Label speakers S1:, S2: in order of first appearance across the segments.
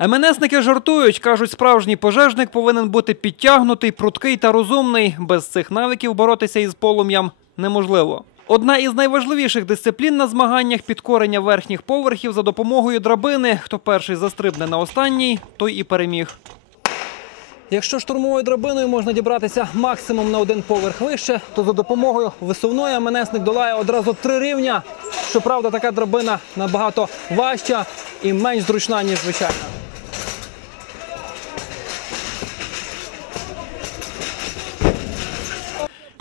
S1: МНСники жартують, кажуть, справжній пожежник повинен бути підтягнутий, пруткий та розумний. Без цих навиків боротися із полум'ям неможливо. Одна із найважливіших дисциплін на змаганнях підкорення верхніх поверхів за допомогою драбини. Хто перший застрибне на останній, той і переміг. Якщо штурмовою драбиною можна дібратися максимум на один поверх вище, то за допомогою висувної МНСник долає одразу три рівня. Щоправда, така драбина набагато важча і менш зручна, ніж звичайна.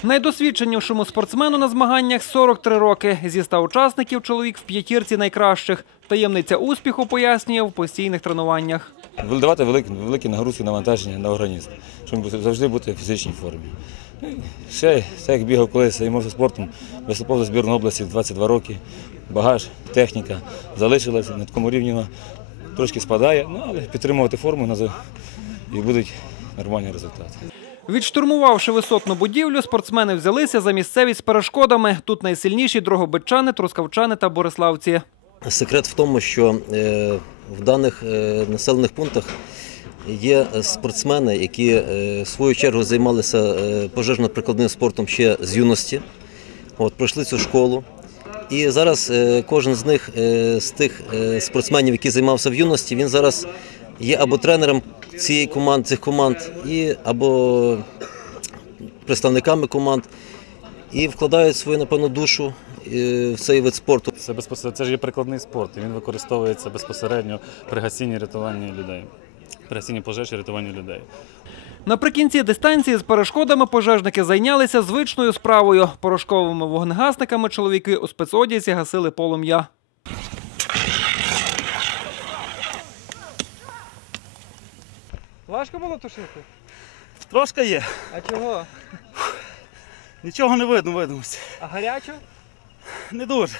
S1: Найдосвідченішому спортсмену на змаганнях 43 роки. Зі ста учасників чоловік в п'ятірці найкращих. Таємниця успіху пояснює в постійних тренуваннях.
S2: Давати великі, великі нагрузки навантаження на організм, щоб завжди бути в фізичній формі. Ну, Ще, ще як бігав колись, займався спортом, виступав за збірну області 22 роки. Багаж, техніка залишилася на такому рівні, трошки спадає, ну, але підтримувати форму і будуть нормальні результати.
S1: Відштурмувавши висотну будівлю, спортсмени взялися за місцевість з перешкодами. Тут найсильніші дрогобичани, трускавчани та бориславці.
S3: Секрет в тому, що е, в даних е, населених пунктах є спортсмени, які е, в свою чергу займалися пожежно-прикладним спортом ще з юності. От, пройшли цю школу. І зараз кожен з них, з тих спортсменів, які займався в юності, він зараз є або тренером цієї команд, цих команд, і або представниками команд, і вкладають свою, напевно, душу е, в цей вид спорту.
S4: Це безпосередньо це ж є прикладний спорт, і він використовується безпосередньо при гасінні рятуванні людей, при гасінні пожеж і рятуванні людей.
S1: Наприкінці дистанції з перешкодами пожежники зайнялися звичною справою. Порошковими вогнегасниками чоловіки у спецодязі гасили полум'я. Важко було тушити?
S5: Трошки є.
S1: А чого?
S5: Нічого не видно видимості.
S1: А гарячо?
S5: Не дуже.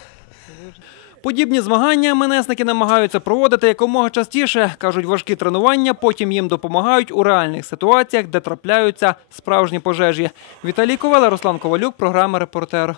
S1: Подібні змагання МНСники намагаються проводити якомога частіше. Кажуть, важкі тренування потім їм допомагають у реальних ситуаціях, де трапляються справжні пожежі. Віталій Ковала, Руслан Ковалюк, програма Репортер.